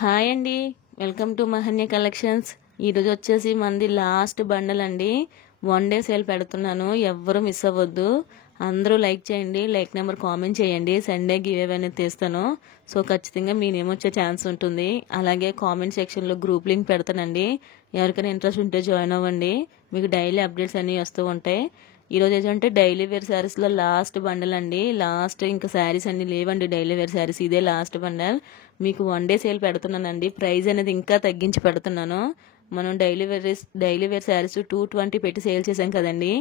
Hi అండి, welcome to Mahanya collections. ఈరోజు వచ్చేసి మంది లాస్ట్ బండల్ అండి. 1 డే సేల్ పెడుతున్నాను, ఎవ్వరూ మిస్ అవ్వద్దు. అందరూ లైక్ చేయండి, లైక్ నెంబర్ కామెంట్ చేయండి. సండే గివ్ అవే అనేది తీస్తాను, సో ఖచ్చితంగా మీ నేమ్ వచ్చే ఛాన్స్ ఉంటుంది. అలాగే కామెంట్ సెక్షన్లో గ్రూప్ లింక్ పెడతానండి, ఎవరికైనా ఇంట్రెస్ట్ ఉంటే జాయిన్ అవ్వండి. మీకు డైలీ అప్డేట్స్ అన్నీ వస్తూ ఉంటాయి. ఈరోజు ఏంటంటే డైలీ వేర్ శారీస్లో లాస్ట్ బండల్ అండి. లాస్ట్ ఇంకా శారీస్ అన్ని లేవండి, డైలీ వేర్ శారీస్ ఇదే లాస్ట్ బండల్. మీకు 1 డే సేల్ పెడుతున్నానండి. ప్రైస్ అనేది ఇంకా తగ్గించి పెడుతున్నాను. మనం డైలీ వేర్ శారీస్ 220 పెట్టి సేల్ చేసాం కదండి.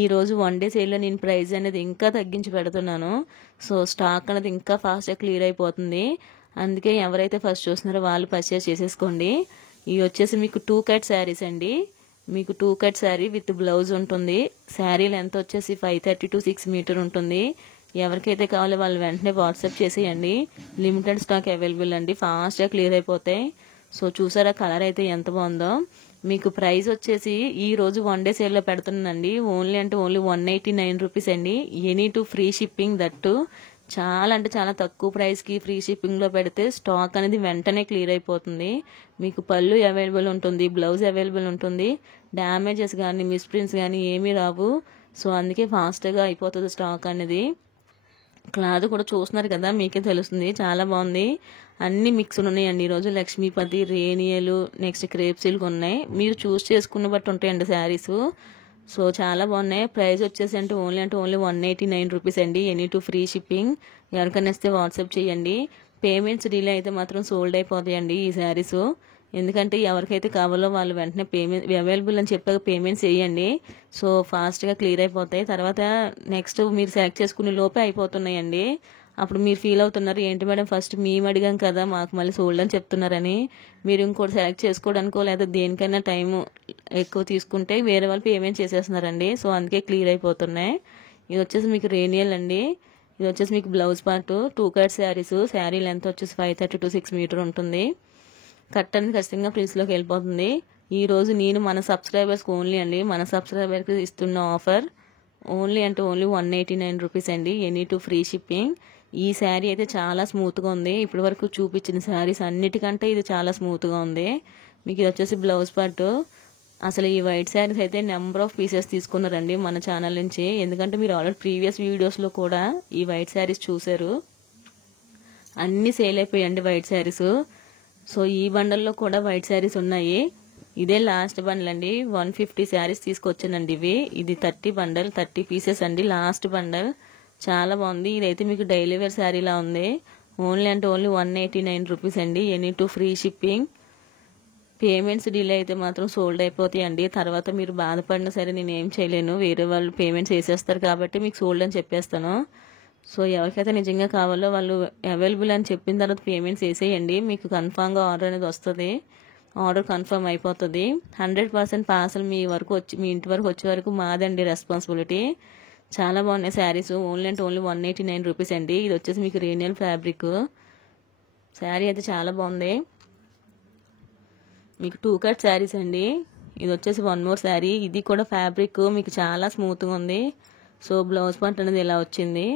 ఈ రోజు 1 డే సేల్లో నేను ప్రైస్ అనేది ఇంకా తగ్గించి పెడుతున్నాను. సో స్టాక్ అనేది ఇంకా ఫాస్ట్గా క్లియర్ అయిపోతుంది. అందుకే ఎవరైతే ఫస్ట్ చూస్తున్నారో వాళ్ళు పర్చేస్ చేసేసుకోండి. ఇవి వచ్చేసి మీకు 2 కట్ శారీస్ అండి. మీకు 2 కట్ శారీ విత్ బ్లౌజ్ ఉంటుంది. శారీ లెంత్ వచ్చేసి 530 to 6 మీటర్ ఉంటుంది. ఎవరికైతే కావాలో వాళ్ళు వెంటనే వాట్సాప్ చేసేయండి. లిమిటెడ్ స్టాక్ అవైలబుల్ అండి, ఫాస్ట్గా క్లియర్ అయిపోతాయి. సో చూసారా కలర్ అయితే ఎంత బాగుందో. మీకు ప్రైస్ వచ్చేసి ఈ రోజు 1 డే సేల్లో పెడుతున్నానండి. ఓన్లీ 189 రూపీస్ అండి. Any two free shipping that. చాలా అంటే చాలా తక్కువ ప్రైస్కి ఫ్రీ షిప్పింగ్లో పెడితే స్టాక్ అనేది వెంటనే క్లియర్ అయిపోతుంది. మీకు పళ్ళు అవైలబుల్ ఉంటుంది, బ్లౌజ్ అవైలబుల్ ఉంటుంది. డ్యామేజెస్ కానీ మిస్ప్రింట్స్ కానీ ఏమీ రావు. సో అందుకే ఫాస్ట్గా అయిపోతుంది స్టాక్ అనేది. క్లాత్ కూడా చూస్తున్నారు కదా, మీకే తెలుస్తుంది, చాలా బాగుంది. అన్ని మిక్స్డ్ ఉన్నాయండి ఈరోజు. లక్ష్మీపతి, రేనియలు, నెక్స్ట్ క్రేప్ సిల్క్ ఉన్నాయి. మీరు చూస్ చేసుకున్న బట్టి ఉంటాయండి శారీస్. సో చాలా బాగున్నాయి. ప్రైస్ వచ్చేసి ఓన్లీ 189 రూపీస్ అండి. Any two free shipping. ఎవరికైనా వస్తే వాట్సాప్ చేయండి. పేమెంట్స్ డిలే అయితే మాత్రం సోల్డ్ అయిపోతాయండి ఈ శారీస్. ఎందుకంటే ఎవరికైతే కావాలో వాళ్ళు వెంటనే పేమెంట్ అవైలబుల్ అని చెప్పాక పేమెంట్స్ చేయండి. సో ఫాస్ట్గా క్లియర్ అయిపోతాయి. తర్వాత నెక్స్ట్ మీరు సెలెక్ట్ చేసుకునే లోపే అయిపోతున్నాయండి. అప్పుడు మీరు ఫీల్ అవుతున్నారు, ఏంటి మేడం ఫస్ట్ మేము అడిగాం కదా మాకు మళ్ళీ సోల్డ్ అని చెప్తున్నారని. మీరు ఇంకోటి సెలెక్ట్ చేసుకోవడానికో లేదా దేనికైనా టైం ఎక్కువ తీసుకుంటే వేరే వాళ్ళు పేమెంట్ చేసేస్తున్నారండి. సో అందుకే క్లియర్ అయిపోతున్నాయి. ఇది వచ్చేసి మీకు రేనియల్ అండి. ఇది వచ్చేసి మీకు blouse part 2 cut saris. Sari length వచ్చేసి 530 to 6 మీటర్ ఉంటుంది. కట్ అనేది ఖచ్చితంగా ప్రిన్స్లోకి వెళ్ళిపోతుంది. ఈరోజు నేను మన సబ్స్క్రైబర్స్కి ఓన్లీ అండి, మన సబ్స్క్రైబర్కి ఇస్తున్న ఆఫర్ ఓన్లీ 189 రూపీస్ అండి. Any two free shipping. ఈ శారీ అయితే చాలా స్మూత్గా ఉంది. ఇప్పటి వరకు చూపించిన శారీస్ అన్నిటికంటే ఇది చాలా స్మూత్గా ఉంది. మీకు ఇది వచ్చేసి బ్లౌజ్ పార్ట్. అసలు ఈ వైట్ శారీస్ అయితే నెంబర్ ఆఫ్ పీసెస్ తీసుకున్నారండి మన ఛానల్ నుంచి. ఎందుకంటే మీరు ఆల్రెడీ ప్రీవియస్ వీడియోస్లో కూడా ఈ వైట్ శారీస్ చూసారు. అన్నీ సేల్ అయిపోయాయండి వైట్ శారీస్. సో ఈ బండల్లో కూడా వైట్ శారీస్ ఉన్నాయి. ఇదే లాస్ట్ బండల్ అండి. 150 శారీస్ తీసుకొచ్చానండి ఇవి. ఇది 30 బండల్, 30 పీసెస్ అండి. లాస్ట్ బండల్ చాలా బాగుంది. ఇదైతే మీకు డైలీ వేర్ శారీలా ఉంది. ఓన్లీ 189 రూపీస్ అండి. Any two free shipping. Payments delay అయితే మాత్రం సోల్డ్ అయిపోతాయండి. తర్వాత మీరు బాధపడినా సరే నేను ఏం చేయలేను, వేరే వాళ్ళు పేమెంట్స్ వేసేస్తారు కాబట్టి మీకు సోల్డ్ అని చెప్పేస్తాను. సో ఎవరికైతే నిజంగా కావాలో వాళ్ళు అవైలబుల్ అని చెప్పిన తర్వాత పేమెంట్స్ వేసేయండి. మీకు కన్ఫామ్గా ఆర్డర్ అనేది వస్తుంది. ఆర్డర్ కన్ఫర్మ్ అయిపోతుంది. 100% పార్సల్ మీ ఇంటి వరకు వచ్చే వరకు మాదండి రెస్పాన్సిబిలిటీ. చాలా బాగున్నాయి శారీస్. ఓన్లీ 189 రూపీస్ అండి. ఇది వచ్చేసి మీకు రేనియల్ ఫ్యాబ్రిక్. శారీ అయితే చాలా బాగుంది. మీకు 2 కట్ శారీస్ అండి. ఇది వచ్చేసి 1 మోర్ శారీ. ఇది కూడా ఫ్యాబ్రిక్ మీకు చాలా స్మూత్గా ఉంది. సో బ్లౌజ్ పార్ట్ అనేది ఇలా వచ్చింది.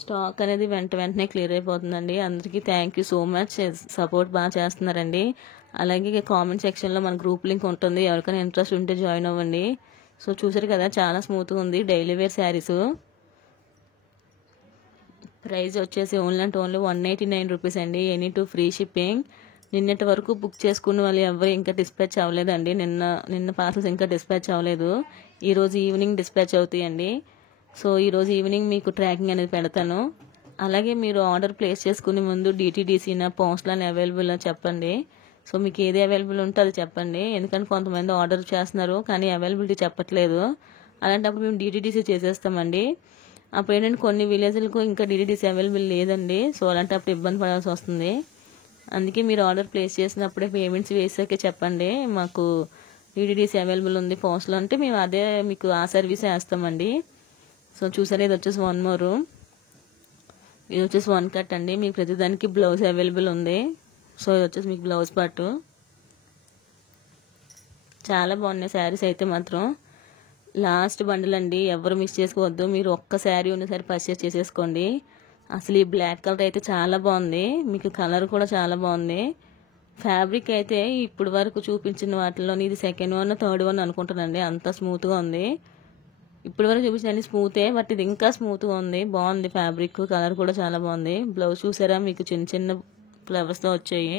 స్టాక్ అనేది వెంటనే క్లియర్ అయిపోతుందండి. అందరికీ thank you so much, support బాగా చేస్తున్నారండి. అలాగే కామెంట్ సెక్షన్లో మన గ్రూప్ లింక్ ఉంటుంది, ఎవరికైనా ఇంట్రెస్ట్ ఉంటే జాయిన్ అవ్వండి. సో చూసారు కదా చాలా స్మూత్గా ఉంది. Daily wear sarees. ప్రైస్ వచ్చేసి ఓన్లీ 189 రూపీస్ అండి. Any two free shipping. నిన్నటి వరకు బుక్ చేసుకున్న వాళ్ళు ఎవరు ఇంకా డిస్పాచ్ అవ్వలేదండి. నిన్న పార్సల్స్ ఇంకా డిస్పాచ్ అవ్వలేదు. ఈరోజు ఈవినింగ్ డిస్పాచ్ అవుతాయండి. సో ఈరోజు ఈవినింగ్ మీకు ట్రాకింగ్ అనేది పెడతాను. అలాగే మీరు ఆర్డర్ ప్లేస్ చేసుకునే ముందు డిటీడీసీనా పోస్ట్లని అవైలబుల్ చెప్పండి. సో మీకు ఏది అవైలబుల్ ఉంటే అది చెప్పండి. ఎందుకంటే కొంతమంది ఆర్డర్ చేస్తున్నారు కానీ అవైలబిలిటీ చెప్పట్లేదు. అలాంటప్పుడు మేము డిటీడీసీ చేసేస్తామండి. అప్పుడు ఏంటంటే కొన్ని విలేజ్లకు ఇంకా డిటీడీసీ అవైలబుల్ లేదండి. సో అలాంటప్పుడు ఇబ్బంది పడాల్సి వస్తుంది. అందుకే మీరు ఆర్డర్ ప్లేస్ చేసినప్పుడే పేమెంట్స్ వేసాకే చెప్పండి, మాకు డిటీడీసీ అవైలబుల్ ఉంది పోస్ట్లో అంటే మేము అదే మీకు ఆ సర్వీసే వేస్తామండి. సో చూసారా ఇది వచ్చేసి 1 మోర్. ఇది వచ్చేసి 1 కట్ అండి. మీకు ప్రతిదానికి బ్లౌజ్ అవైలబుల్ ఉంది. సో ఇది వచ్చేసి మీకు బ్లౌజ్ పార్ట్. చాలా బాగున్నాయి శారీస్ అయితే మాత్రం. లాస్ట్ బండిల్ అండి, ఎవరు మిస్ చేసుకోవద్దు. మీరు ఒక్క శారీ ఉన్న సరే పర్చేస్ చేసేసుకోండి. అసలు ఈ బ్లాక్ కలర్ అయితే చాలా బాగుంది, మీకు కలర్ కూడా చాలా బాగుంది. ఫ్యాబ్రిక్ అయితే ఇప్పుడు వరకు చూపించిన వాటిలో ఇది సెకండ్ వన్ థర్డ్ వన్ అనుకుంటానండి, అంత స్మూత్గా ఉంది. ఇప్పుడు వరకు చూపించిన అన్ని స్మూతే, బట్ ఇది ఇంకా స్మూత్గా ఉంది, బాగుంది ఫ్యాబ్రిక్, కలర్ కూడా చాలా బాగుంది. బ్లౌజ్ చూసారా, మీకు చిన్న చిన్న ఫ్లవర్స్తో వచ్చాయి.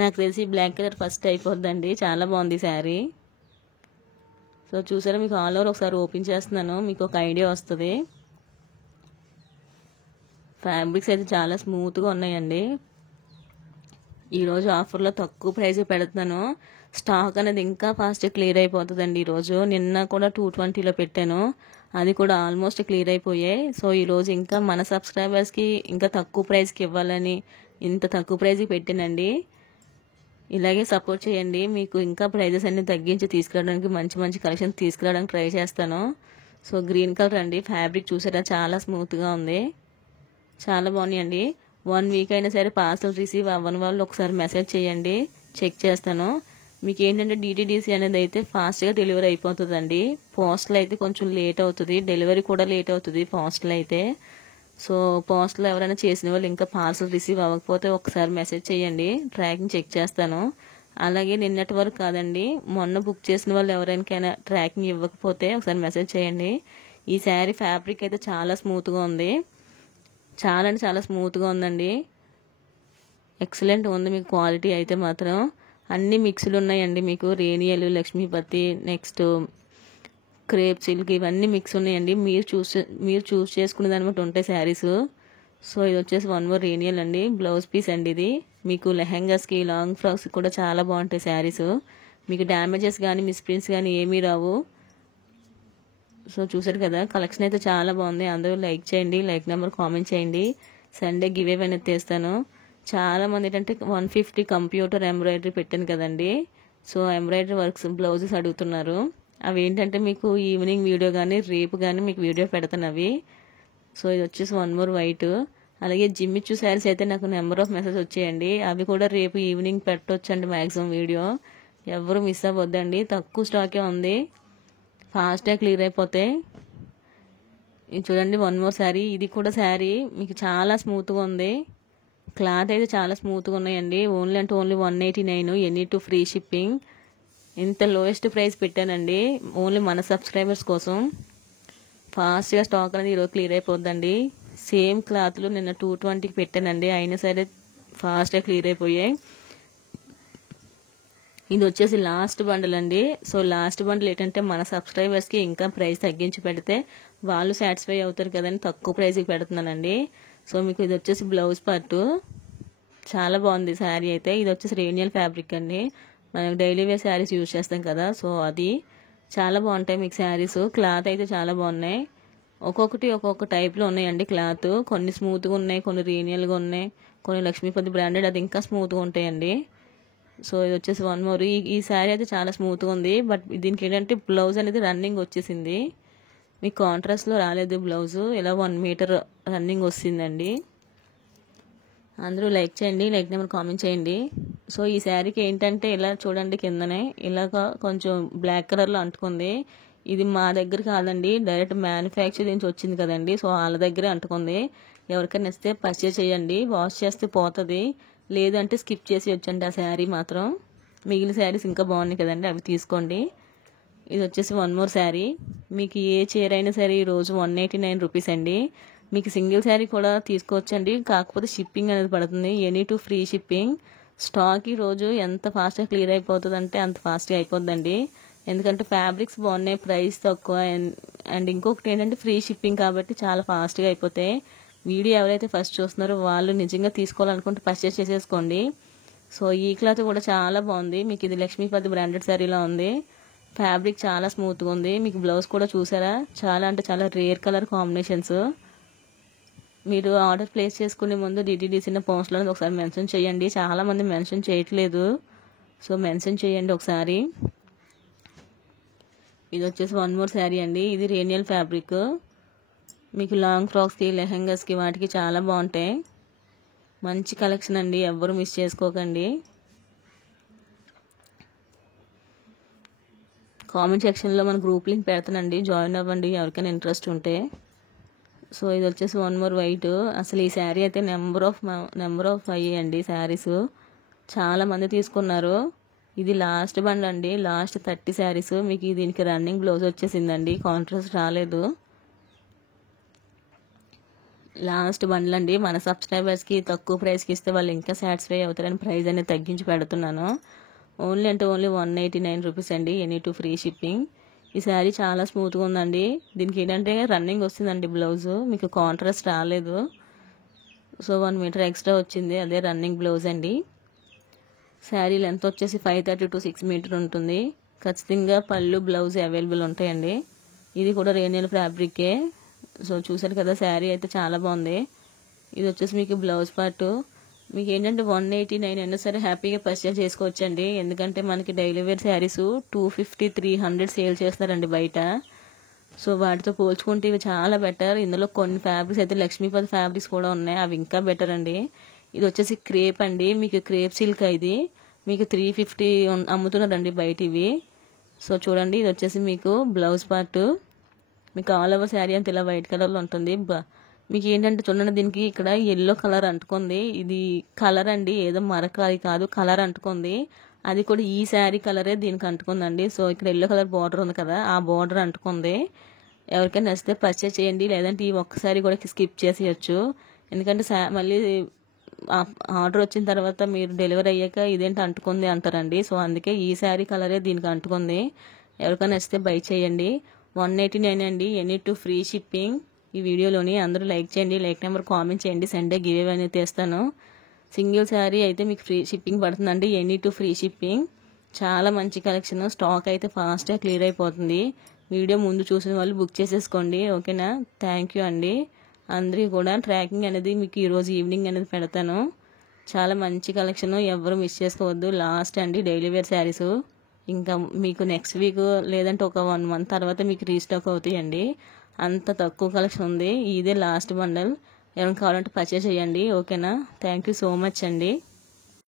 నాకు తెలిసి బ్లాక్ కలర్ ఫస్ట్ అయిపోద్దండి, చాలా బాగుంది శారీ. సో చూసారా, మీకు ఆల్ ఓవర్ ఒకసారి ఓపెన్ చేస్తున్నాను, మీకు ఒక ఐడియా వస్తుంది. ఫ్యాబ్రిక్స్ అయితే చాలా స్మూత్గా ఉన్నాయండి. ఈరోజు ఆఫర్లో తక్కువ ప్రైస్ పెడుతున్నాను, స్టాక్ అనేది ఇంకా ఫాస్ట్ క్లియర్ అయిపోతుందండి. ఈరోజు నిన్న కూడా 220లో పెట్టాను, అది కూడా ఆల్మోస్ట్ క్లియర్ అయిపోయాయి. సో ఈరోజు ఇంకా మన సబ్స్క్రైబర్స్కి ఇంకా తక్కువ ప్రైస్కి ఇవ్వాలని ఇంత తక్కువ ప్రైస్కి పెట్టానండి. ఇలాగే సపోర్ట్ చేయండి, మీకు ఇంకా ప్రైజెస్ అన్ని తగ్గించి తీసుకురావడానికి మంచి మంచి కలెక్షన్ తీసుకురావడానికి ట్రై చేస్తాను. సో గ్రీన్ కలర్ అండి, ఫ్యాబ్రిక్ చూసారా చాలా స్మూత్గా ఉంది, చాలా బాగున్నాయండి. 1 వీక్ అయినా సరే పార్సల్ రిసీవ్ అవ్వని వాళ్ళు ఒకసారి మెసేజ్ చేయండి, చెక్ చేస్తాను. మీకు ఏంటంటే డిటీడీసీ అనేది అయితే ఫాస్ట్గా డెలివరీ అయిపోతుందండి. పోస్ట్లో అయితే కొంచెం లేట్ అవుతుంది, డెలివరీ కూడా లేట్ అవుతుంది పోస్ట్లో అయితే. సో పోస్ట్లో ఎవరైనా చేసిన వాళ్ళు ఇంకా పార్సల్ రిసీవ్ అవ్వకపోతే ఒకసారి మెసేజ్ చేయండి, ట్రాకింగ్ చెక్ చేస్తాను. అలాగే నిన్నటి వరకు కాదండి, మొన్న బుక్ చేసిన వాళ్ళు ఎవరికైనా ట్రాకింగ్ ఇవ్వకపోతే ఒకసారి మెసేజ్ చేయండి. ఈ శారీ ఫ్యాబ్రిక్ అయితే చాలా స్మూత్గా ఉంది, చాలా అంటే చాలా స్మూత్గా ఉందండి, ఎక్సలెంట్ ఉంది. మీకు క్వాలిటీ అయితే మాత్రం అన్ని మిక్స్లు ఉన్నాయండి, మీకు రేనియలు, లక్ష్మీపతి, నెక్స్ట్ క్రేప్ సిల్క్, ఇవన్నీ మిక్స్ ఉన్నాయండి. మీరు చూస్ చేసుకునే దాన్ని బట్టి ఉంటాయి శారీస్. సో ఇది వచ్చేసి 1 మోర్ రేనియల్ అండి, బ్లౌజ్ పీస్ అండి. ఇది మీకు లెహెంగాస్కి, లాంగ్ ఫ్రాక్స్కి కూడా చాలా బాగుంటాయి శారీస్. మీకు డ్యామేజెస్ కానీ మిస్ప్రింట్స్ కానీ ఏమీ రావు. సో చూసారు కదా, కలెక్షన్ అయితే చాలా బాగుంది. అందరూ లైక్ చేయండి, లైక్ నెంబర్ కామెంట్ చేయండి. సండే గివ్ అవే అనేది తెస్తాను. చాలామంది ఏంటంటే 150 కంప్యూటర్ ఎంబ్రాయిడరీ పెట్టాను కదండి, సో ఎంబ్రాయిడరీ వర్క్స్ బ్లౌజెస్ అడుగుతున్నారు. అవి ఏంటంటే మీకు ఈవినింగ్ వీడియో కానీ రేపు కానీ మీకు వీడియో పెడతాను అవి. సో ఇది వచ్చేసి 1 మోర్ వైట్. అలాగే జిమ్మిచ్చు శారీస్ అయితే నాకు నెంబర్ ఆఫ్ మెసేజ్ వచ్చేయండి, అవి కూడా రేపు ఈవినింగ్ పెట్టొచ్చండి మ్యాక్సిమం వీడియో. ఎవరు మిస్ అవ్వద్దండి, తక్కువ స్టాకే ఉంది, ఫాస్ట్గా క్లియర్ అయిపోతాయి. ఇది చూడండి 1 మోర్ శారీ, ఇది కూడా శారీ మీకు చాలా స్మూత్గా ఉంది, క్లాత్ అయితే చాలా స్మూత్గా ఉన్నాయండి. ఓన్లీ అంటే only 189, any two free shipping. ఇంత లోయెస్ట్ ప్రైస్ పెట్టానండి ఓన్లీ మన సబ్స్క్రైబర్స్ కోసం. ఫాస్ట్గా స్టాక్ అనేది ఈరోజు క్లియర్ అయిపోద్దండి. సేమ్ క్లాత్లు నిన్న 220కి పెట్టానండి, అయినా సరే ఫాస్ట్గా క్లియర్ అయిపోయాయి. ఇది వచ్చేసి లాస్ట్ బండిల్ అండి. సో లాస్ట్ బండిల్ ఏంటంటే మన సబ్స్క్రైబర్స్కి ఇంకా ప్రైస్ తగ్గించి పెడితే వాళ్ళు సాటిస్ఫై అవుతారు కదని తక్కువ ప్రైస్కి పెడుతున్నానండి. సో మీకు ఇది వచ్చేసి బ్లౌజ్ పార్ట్, చాలా బాగుంది శారీ అయితే. ఇది వచ్చేసి రేనియల్ ఫ్యాబ్రిక్ అండి, మనం డైలీ వేర్ శారీస్ యూజ్ చేస్తాం కదా, సో అది చాలా బాగుంటాయి మీకు శారీస్. క్లాత్ అయితే చాలా బాగున్నాయి, ఒక్కొక్కటి ఒక్కొక్క టైప్లో ఉన్నాయండి క్లాత్. కొన్ని స్మూత్గా ఉన్నాయి, కొన్ని రేనియల్గా ఉన్నాయి, కొన్ని లక్ష్మీపతి బ్రాండెడ్ అది ఇంకా స్మూత్గా ఉంటాయండి. సో ఇది వచ్చేసి 1 మోర్. ఈ శారీ అయితే చాలా స్మూత్గా ఉంది, బట్ దీనికి ఏంటంటే బ్లౌజ్ అనేది రన్నింగ్ వచ్చేసింది, మీకు కాంట్రాస్ట్లో రాలేదు బ్లౌజు, ఇలా 1 మీటర్ రన్నింగ్ వస్తుందండి. అందరూ లైక్ చేయండి, లైక్ నెంబర్ కామెంట్ చేయండి. సో ఈ శారీకి ఏంటంటే ఇలా చూడండి, కిందనే ఇలాగ కొంచెం బ్లాక్ కలర్లో అంటుకుంది. ఇది మా దగ్గర కాదండి, డైరెక్ట్ మ్యానుఫ్యాక్చర్ నుంచి వచ్చింది కదండి, సో వాళ్ళ దగ్గరే అంటుకుంది. ఎవరికైనా ఇస్తే పర్చేస్ చేయండి, వాష్ చేస్తే పోతుంది, లేదంటే స్కిప్ చేసి వచ్చండి ఆ శారీ మాత్రం. మిగిలిన శారీస్ ఇంకా బాగున్నాయి కదండి, అవి తీసుకోండి. ఇది వచ్చేసి 1 మోర్ శారీ, మీకు ఏ చీర అయినా సరే ఈరోజు 189 రూపీస్ అండి. మీకు సింగిల్ శారీ కూడా తీసుకోవచ్చండి, కాకపోతే షిప్పింగ్ అనేది పడుతుంది, any two free shipping. Stock ఈరోజు ఎంత ఫాస్ట్గా క్లియర్ అయిపోతుంది అంటే అంత ఫాస్ట్గా అయిపోద్దండి, ఎందుకంటే ఫ్యాబ్రిక్స్ బాగున్నాయి, ప్రైస్ తక్కువ, అండ్ ఇంకొకటి ఏంటంటే ఫ్రీ షిప్పింగ్ కాబట్టి చాలా ఫాస్ట్గా అయిపోతాయి. వీడియో ఎవరైతే ఫస్ట్ చూస్తున్నారో వాళ్ళు నిజంగా తీసుకోవాలనుకుంటే పర్చేస్ చేసేసుకోండి. సో ఈ క్లాత్ కూడా చాలా బాగుంది, మీకు ఇది లక్ష్మీపతి బ్రాండెడ్ శారీలా ఉంది, ఫ్యాబ్రిక్ చాలా స్మూత్గా ఉంది. మీకు బ్లౌజ్ కూడా చూసారా, చాలా అంటే చాలా రేర్ కలర్ కాంబినేషన్స్. మీరు ఆర్డర్ ప్లేస్ చేసుకునే ముందు డిటీడీసీ పోస్ట్లో ఒకసారి మెన్షన్ చేయండి, చాలామంది మెన్షన్ చేయట్లేదు, సో మెన్షన్ చేయండి ఒకసారి. ఇది వచ్చేసి 1 మోర్ శారీ అండి, ఇది రేనియల్ ఫ్యాబ్రిక్, మీకు లాంగ్ ఫ్రాక్స్కి, లెహెంగాస్కి వాటికి చాలా బాగుంటాయి. మంచి కలెక్షన్ అండి, ఎవ్వరు మిస్ చేసుకోకండి. కామెంట్ సెక్షన్లో మన గ్రూప్ లింక్ పెడతానండి, జాయిన్ అవ్వండి ఎవరికైనా ఇంట్రెస్ట్ ఉంటే. సో ఇది వచ్చేసి వన్ మోర్ వైట్. అసలు ఈ శారీ అయితే నెంబర్ ఆఫ్ అయ్యాయండి శారీస్, చాలామంది తీసుకున్నారు. ఇది లాస్ట్ బండ్ అండి, లాస్ట్ 30 శారీస్. మీకు దీనికి రన్నింగ్ బ్లౌజ్ వచ్చేసిందండి, కాంట్రాస్ట్ రాలేదు. లాస్ట్ బండ్లు అండి. మన సబ్స్క్రైబర్స్కి తక్కువ ప్రైస్కి ఇస్తే వాళ్ళు ఇంకా సాటిస్ఫై అవుతారని ప్రైస్ అనేది తగ్గించి పెడుతున్నాను. ఓన్లీ అంటే ఓన్లీ 189 రూపీస్ అండి, ఎనీ టు ఫ్రీ షిప్పింగ్. ఈ శారీ చాలా స్మూత్గా ఉందండి. దీనికి ఏంటంటే రన్నింగ్ వస్తుందండి బ్లౌజ్, మీకు కాంట్రాస్ట్ రాలేదు. సో 1 మీటర్ ఎక్స్ట్రా వచ్చింది, అదే రన్నింగ్ బ్లౌజ్ అండి. శారీ లెంత్ వచ్చేసి 530 to 6 మీటర్ ఉంటుంది. ఖచ్చితంగా పళ్ళు బ్లౌజ్ అవైలబుల్ ఉంటాయండి. ఇది కూడా రేనియల్ ఫ్యాబ్రికే. సో చూసారు కదా, శారీ అయితే చాలా బాగుంది. ఇది వచ్చేసి మీకు బ్లౌజ్ పార్ట్. మీకు ఏంటంటే 189 అయినా సరే హ్యాపీగా పర్చేస్ చేసుకోవచ్చండి. ఎందుకంటే మనకి డైలీ వేర్ శారీస్ 250, 300 సేల్ చేస్తారండి బయట. సో వాటితో పోల్చుకుంటే ఇవి చాలా బెటర్. ఇందులో కొన్ని ఫ్యాబ్రిక్స్ అయితే లక్ష్మీపతి ఫ్యాబ్రిక్స్ కూడా ఉన్నాయి, అవి ఇంకా బెటర్ అండి. ఇది వచ్చేసి క్రేప్ అండి, మీకు క్రేప్ సిల్క్. ఇది మీకు 350 అమ్ముతున్నారండి బయట ఇవి. సో చూడండి, ఇది వచ్చేసి మీకు బ్లౌజ్ పార్ట్. మీకు ఆల్ ఓవర్ శారీ అంతా ఇలా వైట్ కలర్లో ఉంటుంది. మీకు ఏంటంటే చూడండి, దీనికి ఇక్కడ ఎల్లో కలర్ అంటుకుంది. ఇది కలర్ అండి, ఏదో మరక అది కాదు, కలర్ అంటుకుంది. అది కూడా ఈ శారీ కలరే దీనికి అంటుకుందండి. సో ఇక్కడ ఎల్లో కలర్ బార్డర్ ఉంది కదా, ఆ బార్డర్ అంటుకుంది. ఎవరికైనా నచ్చితే పర్చేస్ చేయండి, లేదంటే ఈ ఒక్కసారి కూడా స్కిప్ చేసేయచ్చు. ఎందుకంటే మళ్ళీ ఆర్డర్ వచ్చిన తర్వాత మీరు డెలివరీ అయ్యాక ఇదేంటి అంటుకుంది అంటారండి. సో అందుకే ఈ శారీ కలరే దీనికి అంటుకుంది. ఎవరికైనా నచ్చితే బై చేయండి. 189 అండి, ఎనీ టు ఫ్రీ షిప్పింగ్. ఈ వీడియోలోని అందరూ లైక్ చేయండి, లైక్ నెంబర్ కామెంట్ చేయండి. సండే గివ్ అవే అనేది తీస్తాను. సింగిల్ శారీ అయితే మీకు ఫ్రీ షిప్పింగ్ పడుతుందండి, ఎనీ టు ఫ్రీ షిప్పింగ్. చాలా మంచి కలెక్షన్, స్టాక్ అయితే ఫాస్ట్గా క్లియర్ అయిపోతుంది. వీడియో ముందు చూసిన వాళ్ళు బుక్ చేసేసుకోండి, ఓకేనా. థ్యాంక్ యూ అండి. అందరికీ కూడా ట్రాకింగ్ అనేది మీకు ఈరోజు ఈవినింగ్ అనేది పెడతాను. చాలా మంచి కలెక్షన్, ఎవరు మిస్ చేసుకోవద్దు. లాస్ట్ అండి డైలీ వేర్ శారీస్. ఇంకా మీకు నెక్స్ట్ వీక్ లేదంటే ఒక 1 మంత్ తర్వాత మీకు రీస్టాక్ అవుతాయండి. అంత తక్కువ కలెక్షన్ ఉంది. ఇదే లాస్ట్ బండల్. ఎవరైనా కావాలంటే పర్చేస్ చేయండి, ఓకేనా. థ్యాంక్ యూ సో మచ్ అండి.